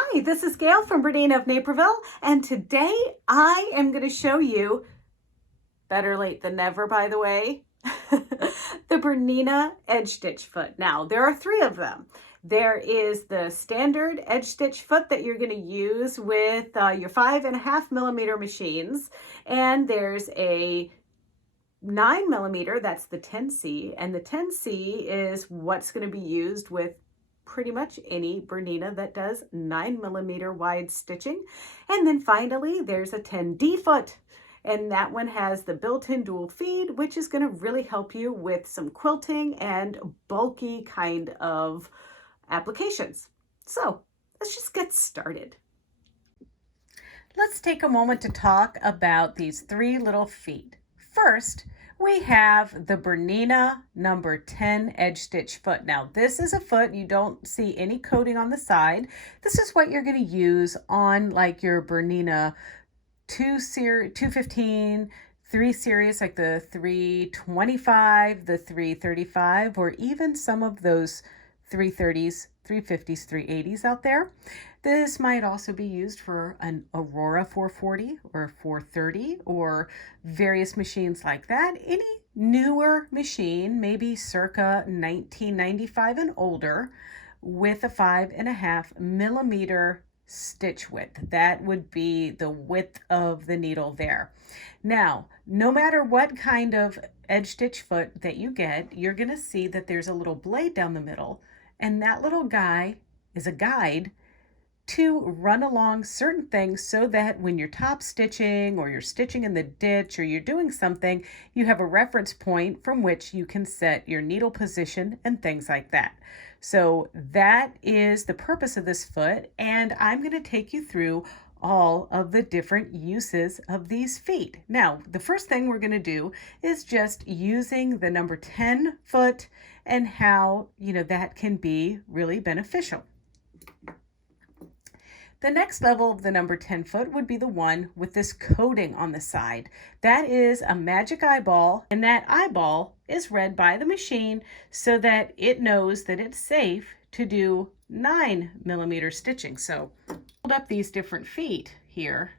Hi, this is Gayle from BERNINA of NAperville, and today I am going to show you, better late than never by the way, the BERNINA Edgestitch Foot. Now, there are three of them. There is the standard edge stitch foot that you're going to use with your 5.5mm machines, and there's a 9mm, that's the 10C, and the 10C is what's going to be used with pretty much any BERNINA that does 9mm wide stitching. And then finally, there's a 10D foot, and that one has the built-in dual feed, which is going to really help you with some quilting and bulky kind of applications. So let's just get started. Let's take a moment to talk about these three little feet. First, we have the BERNINA number 10 edge stitch foot. Now, this is a foot, you don't see any coating on the side. This is what you're going to use on like your BERNINA 215, 3 series, like the 325, the 335, or even some of those 330s, 350s, 380s out there. This might also be used for an Aurora 440 or 430 or various machines like that. Any newer machine, maybe circa 1995 and older, with a 5.5mm stitch width. That would be the width of the needle there. Now, no matter what kind of edge stitch foot that you get, you're going to see that there's a little blade down the middle, and that little guy is a guide to run along certain things so that when you're top stitching or you're stitching in the ditch or you're doing something, you have a reference point from which you can set your needle position and things like that. So that is the purpose of this foot, and I'm going to take you through all of the different uses of these feet. Now, the first thing we're going to do is just using the number 10 foot and how, that can be really beneficial. The next level of the number 10 foot would be the one with this coating on the side. That is a magic eyeball, and that eyeball is read by the machine so that it knows that it's safe to do 9mm stitching. So hold up these different feet here.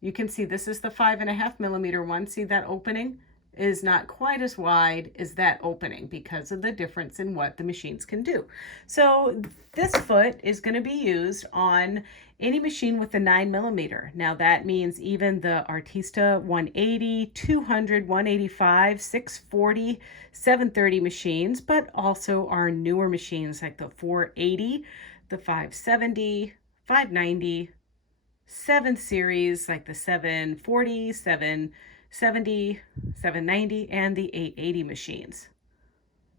You can see this is the 5.5mm one. See that opening is not quite as wide as that opening because of the difference in what the machines can do. So this foot is going to be used on any machine with a 9mm. Now that means even the Artista 180, 200, 185, 640, 730 machines, but also our newer machines like the 480, the 570, 590, 7 series like the 740, 770, 790, and the 880 machines.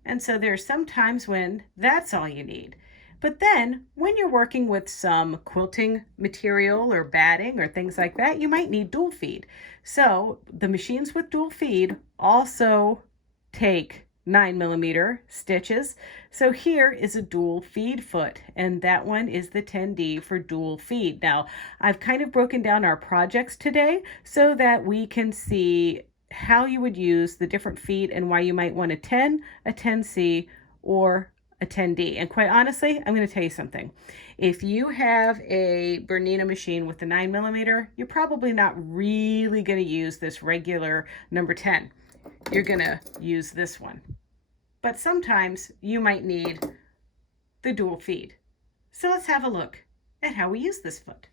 And so there's some times when that's all you need. But then when you're working with some quilting material or batting or things like that, you might need dual feed. So the machines with dual feed also take 9mm stitches. So here is a dual feed foot, and that one is the 10D for dual feed. Now, I've kind of broken down our projects today so that we can see how you would use the different feet and why you might want a 10, a 10C, or a 10D. And quite honestly, I'm going to tell you something. If you have a BERNINA machine with the 9mm, you're probably not really going to use this regular number 10. You're going to use this one. But sometimes you might need the dual feed. So let's have a look at how we use this foot.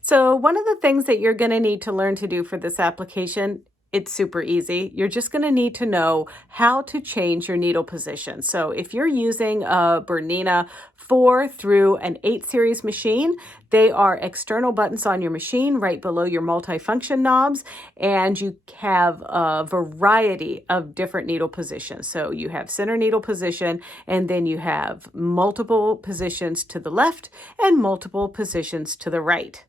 So one of the things that you're going to need to learn to do for this application, it's super easy. You're just going to need to know how to change your needle position. So if you're using a BERNINA 4 through an 8 series machine, they are external buttons on your machine right below your multifunction knobs, and you have a variety of different needle positions. So you have center needle position, and then you have multiple positions to the left and multiple positions to the right.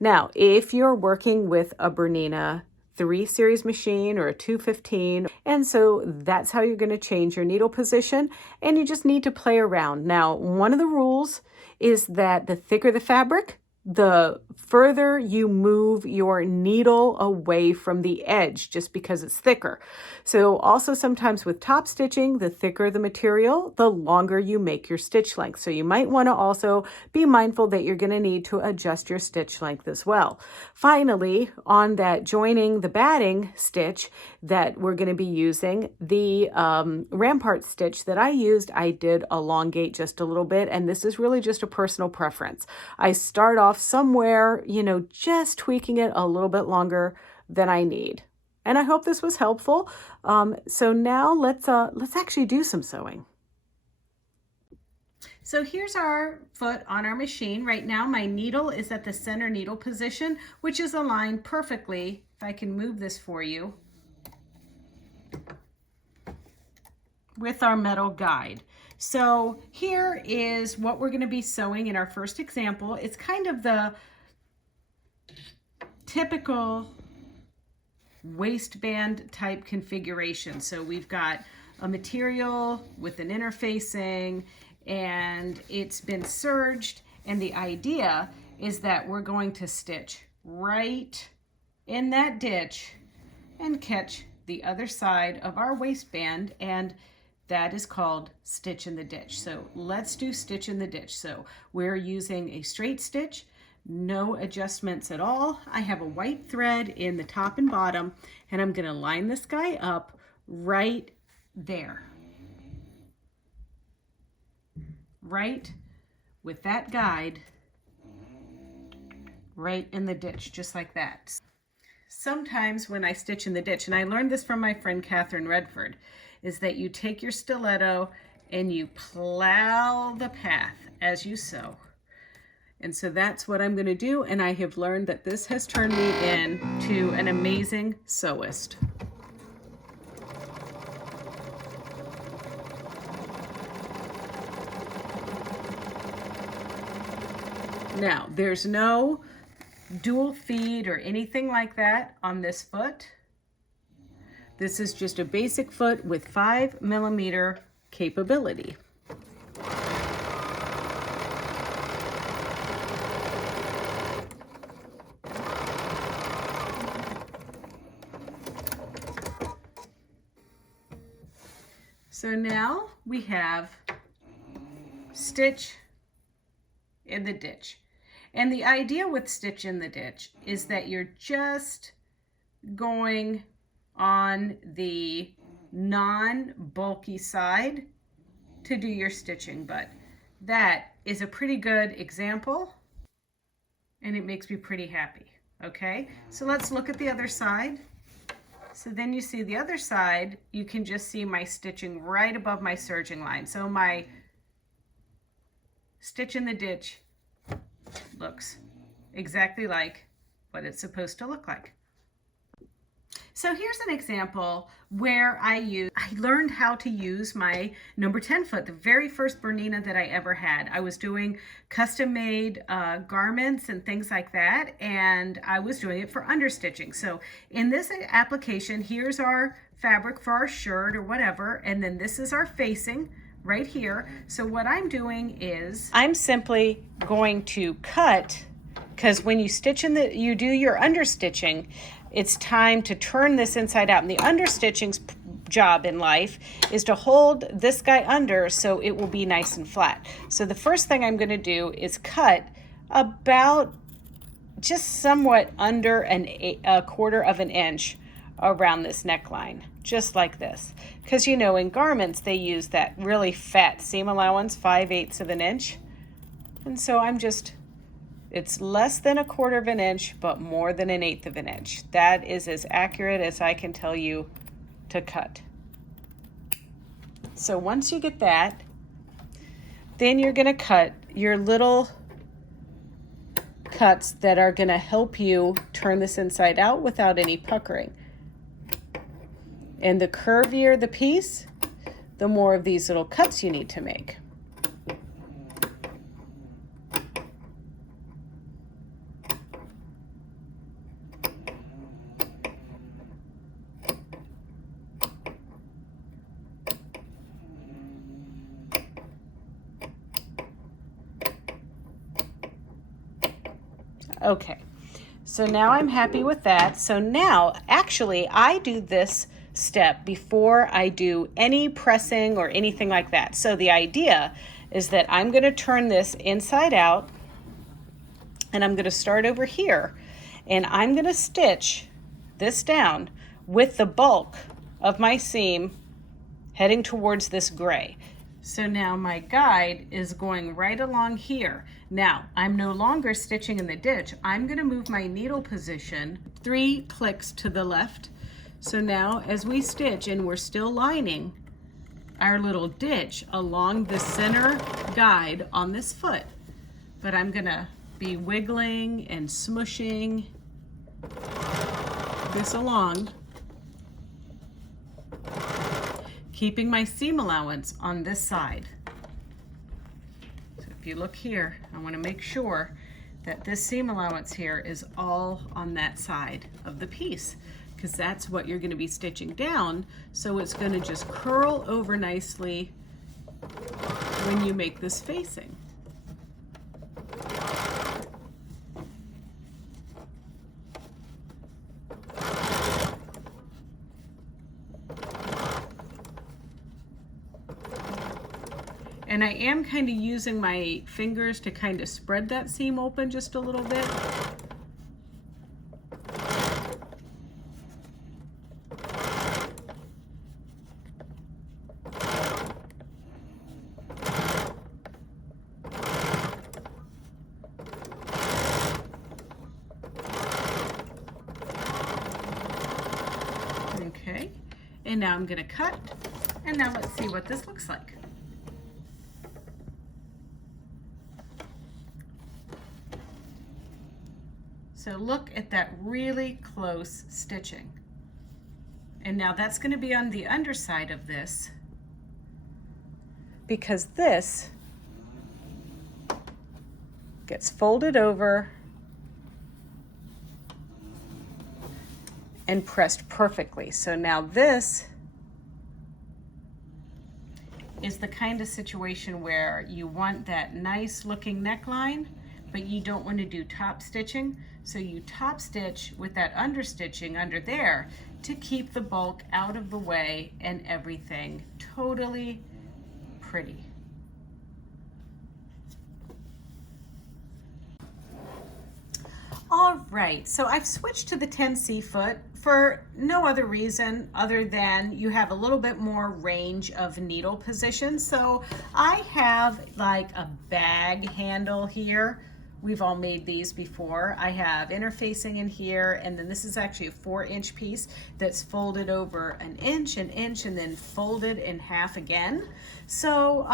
Now, if you're working with a BERNINA 3 series machine or a 215, and so that's how you're going to change your needle position, and you just need to play around. Now, one of the rules is that the thicker the fabric, the further you move your needle away from the edge, just because it's thicker. So also sometimes with top stitching, the thicker the material, the longer you make your stitch length. So you might want to also be mindful that you're going to need to adjust your stitch length as well. Finally, on that joining the batting stitch that we're going to be using, the rampart stitch that I used, I did elongate just a little bit, and this is really just a personal preference. I start off somewhere, just tweaking it a little bit longer than I need. And I hope this was helpful. So now let's actually do some sewing. So here's our foot on our machine. Right now my needle is at the center needle position, which is aligned perfectly, if I can move this for you, with our metal guide. So here is what we're going to be sewing in our first example. It's kind of the typical waistband type configuration. So we've got a material with an interfacing, and it's been serged, and the idea is that we're going to stitch right in that ditch and catch the other side of our waistband, and that is called stitch in the ditch. So let's do stitch in the ditch. So we're using a straight stitch, no adjustments at all. I have a white thread in the top and bottom, and I'm going to line this guy up right there. Right with that guide, right in the ditch, just like that. Sometimes when I stitch in the ditch, and I learned this from my friend Catherine Redford, is that you take your stiletto and you plow the path as you sew. And so that's what I'm going to do, and I have learned that this has turned me into an amazing sewist. Now, there's no dual feed or anything like that on this foot. This is just a basic foot with 5mm capability. So now we have stitch in the ditch. And the idea with stitch in the ditch is that you're just going on the non-bulky side to do your stitching, but that is a pretty good example, and it makes me pretty happy. Okay, so let's look at the other side. So then you see the other side, you can just see my stitching right above my serging line. So my stitch in the ditch looks exactly like what it's supposed to look like. So here's an example where I learned how to use my number 10 foot, the very first Bernina that I ever had. I was doing custom made garments and things like that, and I was doing it for understitching. So in this application, here's our fabric for our shirt or whatever, and then this is our facing right here. So what I'm doing is I'm simply going to cut, because when you stitch you do your understitching, it's time to turn this inside out. And the understitching's job in life is to hold this guy under so it will be nice and flat. So the first thing I'm going to do is cut about just somewhat under a quarter of an inch around this neckline, just like this. Because in garments they use that really fat seam allowance, 5/8 of an inch. And so it's less than a quarter of an inch, but more than 1/8 of an inch. That is as accurate as I can tell you to cut. So once you get that, then you're going to cut your little cuts that are going to help you turn this inside out without any puckering. And the curvier the piece, the more of these little cuts you need to make. Okay, so now I'm happy with that. So now, actually, I do this step before I do any pressing or anything like that. So the idea is that I'm going to turn this inside out, and I'm going to start over here, and I'm going to stitch this down with the bulk of my seam heading towards this gray. So now my guide is going right along here. Now, I'm no longer stitching in the ditch. I'm going to move my needle position 3 clicks to the left. So now as we stitch, and we're still lining our little ditch along the center guide on this foot, but I'm going to be wiggling and smushing this along, keeping my seam allowance on this side. So if you look here, I want to make sure that this seam allowance here is all on that side of the piece, because that's what you're going to be stitching down, so it's going to just curl over nicely when you make this facing. And I am kind of using my fingers to kind of spread that seam open just a little bit. Okay, and now I'm going to cut, and now let's see what this looks like. So look at that really close stitching. And now that's going to be on the underside of this, because this gets folded over and pressed perfectly. So now this is the kind of situation where you want that nice looking neckline, but you don't want to do top stitching. So you top stitch with that understitching under there to keep the bulk out of the way and everything totally pretty. All right, so I've switched to the 10C foot for no other reason other than you have a little bit more range of needle position. So I have like a bag handle here. We've all made these before. I have interfacing in here, and then this is actually a 4-inch piece that's folded over an inch, and then folded in half again. So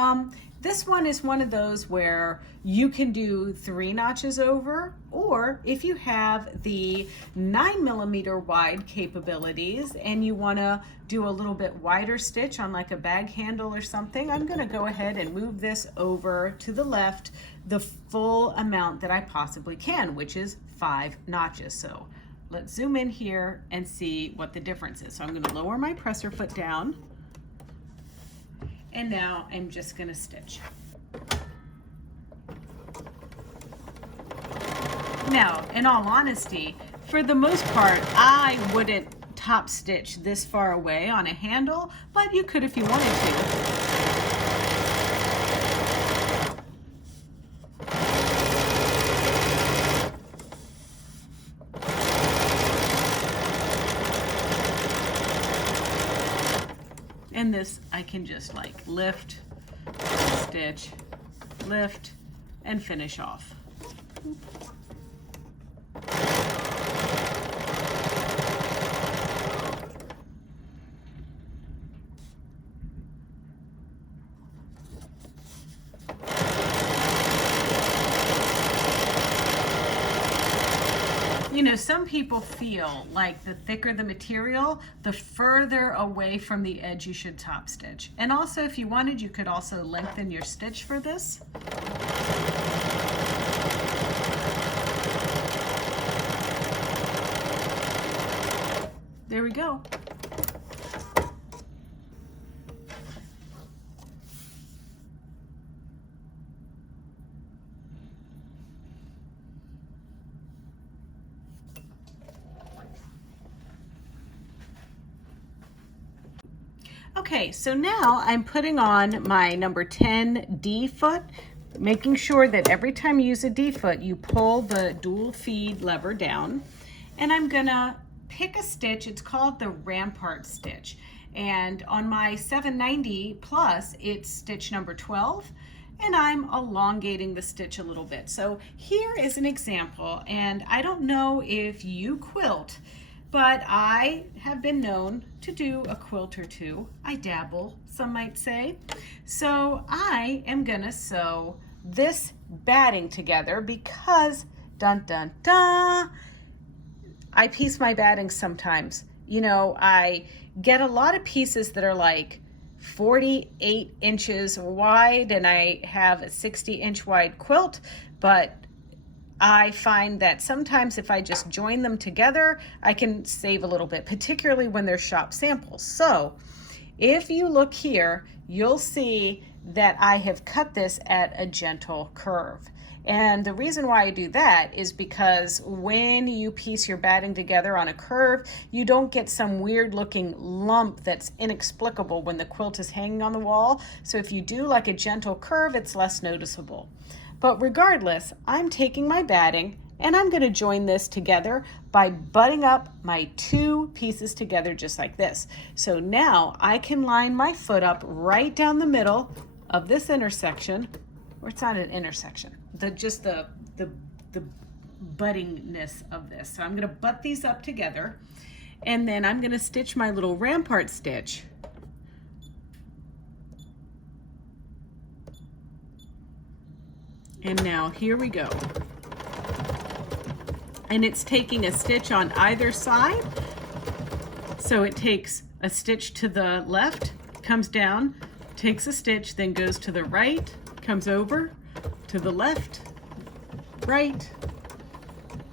this one is one of those where you can do 3 notches over, or if you have the 9mm wide capabilities and you want to do a little bit wider stitch on like a bag handle or something, I'm going to go ahead and move this over to the left the full amount that I possibly can, which is 5 notches. So let's zoom in here and see what the difference is. So I'm going to lower my presser foot down, and now I'm just going to stitch. Now, in all honesty, for the most part, I wouldn't top stitch this far away on a handle, but you could if you wanted to. And this, I can just like lift, stitch, lift, and finish off. You know, some people feel like the thicker the material, the further away from the edge you should top stitch. And also, if you wanted, you could also lengthen your stitch for this. There we go. Okay, so now I'm putting on my number 10 D foot, making sure that every time you use a D foot, you pull the dual feed lever down. And I'm gonna pick a stitch. It's called the Rampart stitch. And on my 790 plus, it's stitch number 12. And I'm elongating the stitch a little bit. So here is an example, and I don't know if you quilt, but I have been known to do a quilt or two. I dabble, some might say. So I am gonna sew this batting together because, dun dun dun, I piece my batting sometimes. You know, I get a lot of pieces that are like 48 inches wide, and I have a 60-inch wide quilt, but I find that sometimes if I just join them together, I can save a little bit, particularly when they're shop samples. So if you look here, you'll see that I have cut this at a gentle curve. And the reason why I do that is because when you piece your batting together on a curve, you don't get some weird looking lump that's inexplicable when the quilt is hanging on the wall. So if you do like a gentle curve, it's less noticeable. But regardless, I'm taking my batting and I'm going to join this together by butting up my two pieces together just like this. So now I can line my foot up right down the middle of this intersection, or it's not an intersection, just the buttingness of this. So I'm going to butt these up together, and then I'm going to stitch my little rampart stitch. And now here we go. And it's taking a stitch on either side. So it takes a stitch to the left, comes down, takes a stitch, then goes to the right, comes over to the left, right,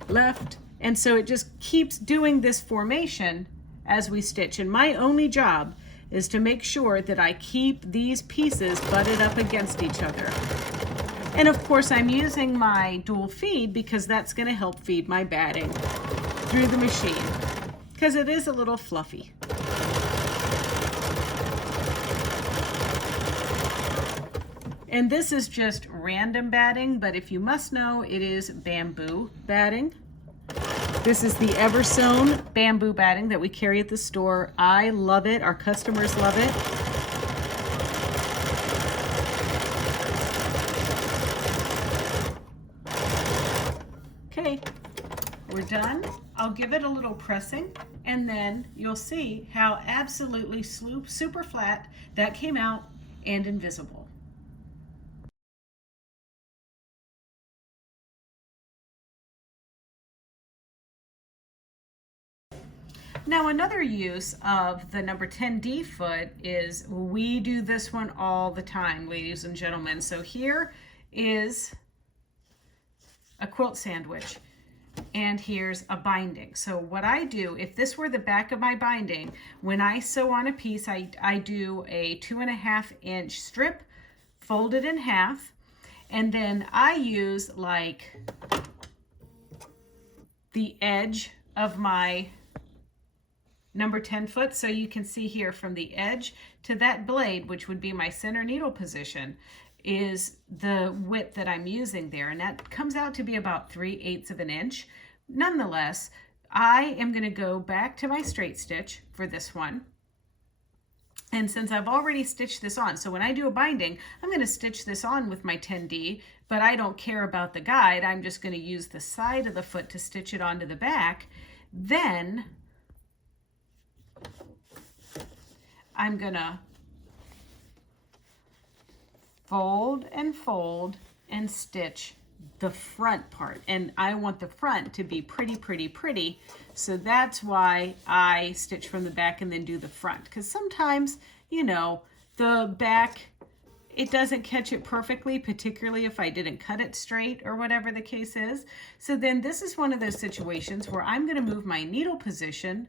left. And so it just keeps doing this formation as we stitch. And my only job is to make sure that I keep these pieces butted up against each other. And of course I'm using my dual feed because that's going to help feed my batting through the machine because it is a little fluffy. And this is just random batting, but if you must know, it is bamboo batting. This is the Eversewn bamboo batting that we carry at the store. I love it. Our customers love it. Okay, we're done. I'll give it a little pressing, and then you'll see how absolutely super flat that came out and invisible. Now another use of the number 10D foot is we do this one all the time, ladies and gentlemen. So here is a quilt sandwich and here's a binding. So what I do, if this were the back of my binding, when I sew on a piece, I do a 2.5 inch strip, fold it in half, and then I use like the edge of my number 10 foot. So you can see here from the edge to that blade, which would be my center needle position, is the width that I'm using there. And that comes out to be about 3/8 of an inch. Nonetheless, I am going to go back to my straight stitch for this one. And since I've already stitched this on, so when I do a binding, I'm going to stitch this on with my 10D, but I don't care about the guide. I'm just going to use the side of the foot to stitch it onto the back. Then I'm going to fold and stitch the front part. And I want the front to be pretty. So that's why I stitch from the back and then do the front. Because sometimes, you know, the back, it doesn't catch it perfectly, particularly if I didn't cut it straight or whatever the case is. So then this is one of those situations where I'm going to move my needle position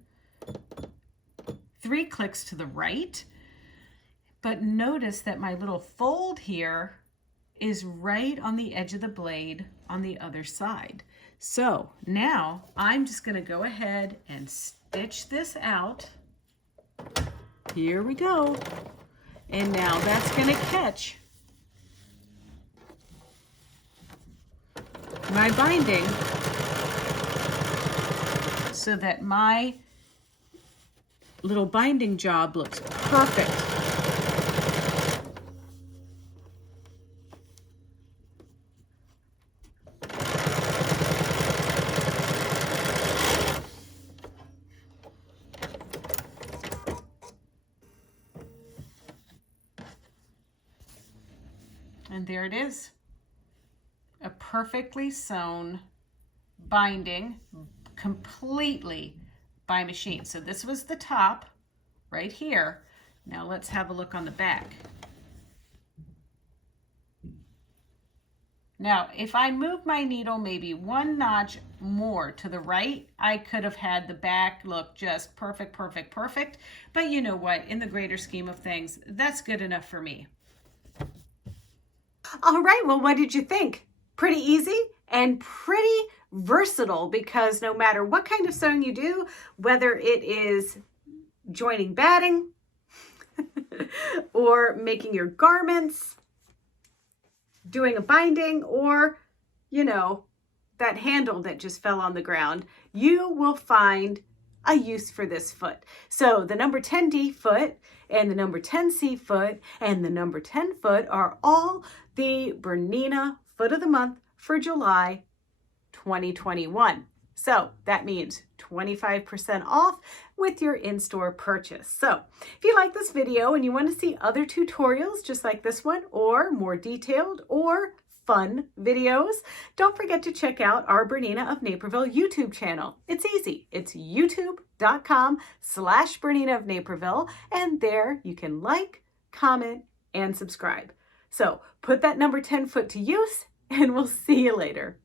3 clicks to the right. But notice that my little fold here is right on the edge of the blade on the other side. So now I'm just going to go ahead and stitch this out. Here we go. And now that's going to catch my binding so that my little binding job looks perfect. And there it is, a perfectly sewn binding completely by machine. So this was the top right here. Now let's have a look on the back. Now, if I move my needle maybe one notch more to the right, I could have had the back look just perfect, perfect, perfect. But you know what? In the greater scheme of things, that's good enough for me. All right, well, what did you think? Pretty easy and pretty versatile, because no matter what kind of sewing you do, whether it is joining batting or making your garments, doing a binding, or, you know, that handle that just fell on the ground, you will find a use for this foot. So the number 10D foot and the number 10C foot and the number 10 foot are all the Bernina Foot of the Month for July 2021. So that means 25% off with your in-store purchase. So if you like this video and you want to see other tutorials just like this one, or more detailed or fun videos, don't forget to check out our Bernina of Naperville YouTube channel. It's easy. It's youtube.com/Bernina of Naperville, and there you can like, comment, and subscribe. So put that number 10 foot to use, and we'll see you later.